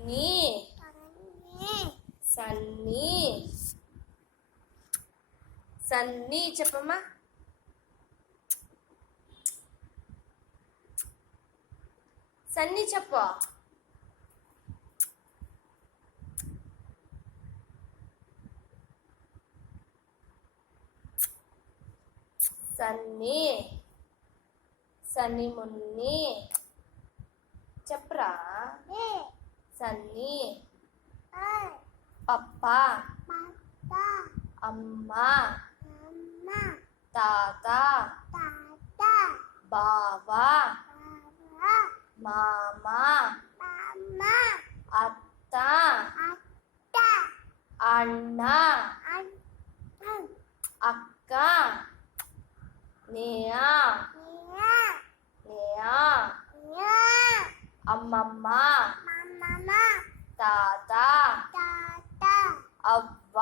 నీ సన్నీ సన్నీ చెప్పమ్మా. సన్నీ చెప్పు. సన్నీ సన్నీ మున్ని చెప్పరా. సన్నీ పప్ప అమ్మ తాత బావ మామ అత్త అన్న అక్క నేయా అమ్మమ్మ తాత అవ్వ